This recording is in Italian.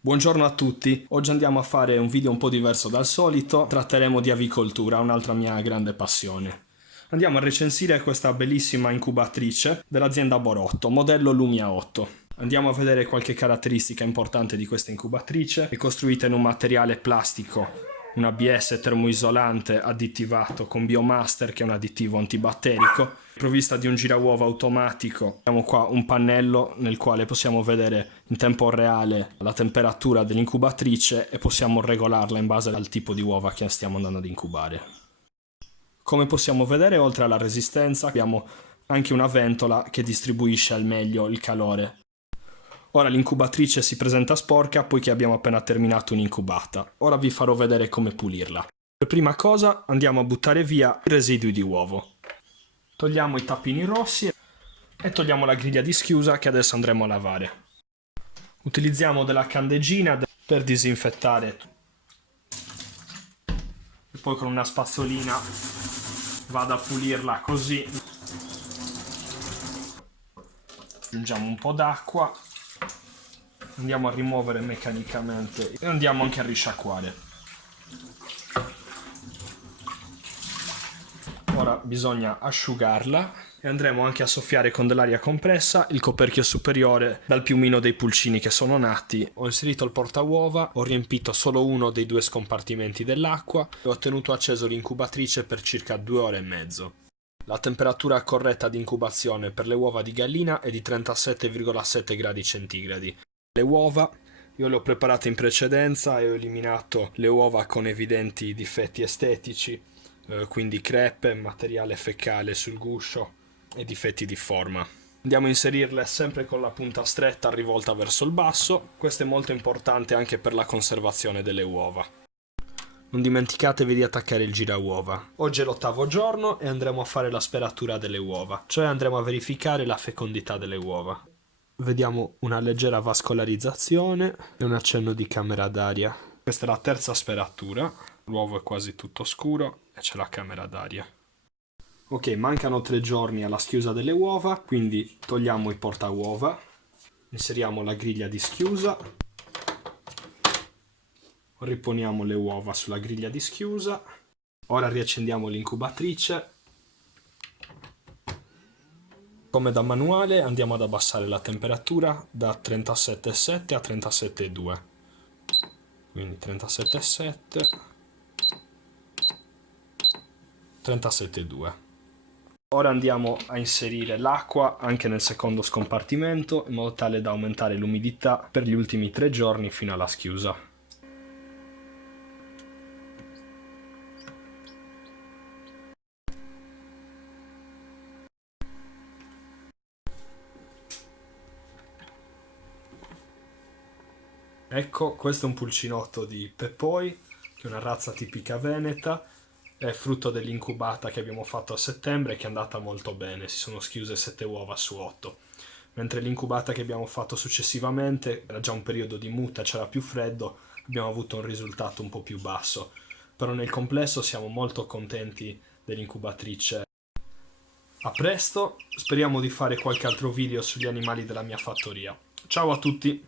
Buongiorno a tutti, oggi andiamo a fare un video un po' diverso dal solito, tratteremo di avicoltura, un'altra mia grande passione. Andiamo a recensire questa bellissima incubatrice dell'azienda Borotto, modello Lumia 8. Andiamo a vedere qualche caratteristica importante di questa incubatrice. È costruita in un materiale plastico, un ABS termoisolante additivato con Biomaster, che è un additivo antibatterico, provvista di un girauova automatico. Abbiamo qua un pannello nel quale possiamo vedere in tempo reale la temperatura dell'incubatrice e possiamo regolarla in base al tipo di uova che stiamo andando ad incubare. Come possiamo vedere, oltre alla resistenza, abbiamo anche una ventola che distribuisce al meglio il calore. Ora l'incubatrice si presenta sporca poiché abbiamo appena terminato un'incubata. Ora vi farò vedere come pulirla. Per prima cosa andiamo a buttare via i residui di uovo. Togliamo i tappini rossi e togliamo la griglia di schiusa che adesso andremo a lavare. Utilizziamo della candeggina per disinfettare e poi con una spazzolina vado a pulirla così. Aggiungiamo un po' d'acqua, andiamo a rimuovere meccanicamente e andiamo anche a risciacquare. Ora bisogna asciugarla e andremo anche a soffiare con dell'aria compressa il coperchio superiore dal piumino dei pulcini che sono nati. Ho inserito il portauova, ho riempito solo uno dei due scompartimenti dell'acqua e ho tenuto acceso l'incubatrice per circa 2 ore e mezzo. La temperatura corretta di incubazione per le uova di gallina è di 37,7 gradi centigradi. Le uova io le ho preparate in precedenza e ho eliminato le uova con evidenti difetti estetici, quindi crepe, materiale fecale sul guscio e difetti di forma. Andiamo a inserirle sempre con la punta stretta rivolta verso il basso. Questo è molto importante anche per la conservazione delle uova. Non dimenticatevi di attaccare il girauova. Oggi è l'8° giorno e andremo a fare la speratura delle uova, cioè andremo a verificare la fecondità delle uova. Vediamo una leggera vascolarizzazione e un accenno di camera d'aria. Questa è la terza speratura, l'uovo è quasi tutto scuro e c'è la camera d'aria. Ok, mancano 3 giorni alla schiusa delle uova, quindi togliamo i portauova, inseriamo la griglia di schiusa, riponiamo le uova sulla griglia di schiusa, ora riaccendiamo l'incubatrice. Come da manuale andiamo ad abbassare la temperatura da 37,7 a 37,2. Quindi 37,7, 37,2. Ora andiamo a inserire l'acqua anche nel secondo scompartimento in modo tale da aumentare l'umidità per gli ultimi 3 giorni fino alla schiusa. Ecco, questo è un pulcinotto di Peppoi, che è una razza tipica veneta, è frutto dell'incubata che abbiamo fatto a settembre, che è andata molto bene, si sono schiuse 7 uova su 8. Mentre l'incubata che abbiamo fatto successivamente, era già un periodo di muta, c'era più freddo, abbiamo avuto un risultato un po' più basso. Però nel complesso siamo molto contenti dell'incubatrice. A presto, speriamo di fare qualche altro video sugli animali della mia fattoria. Ciao a tutti!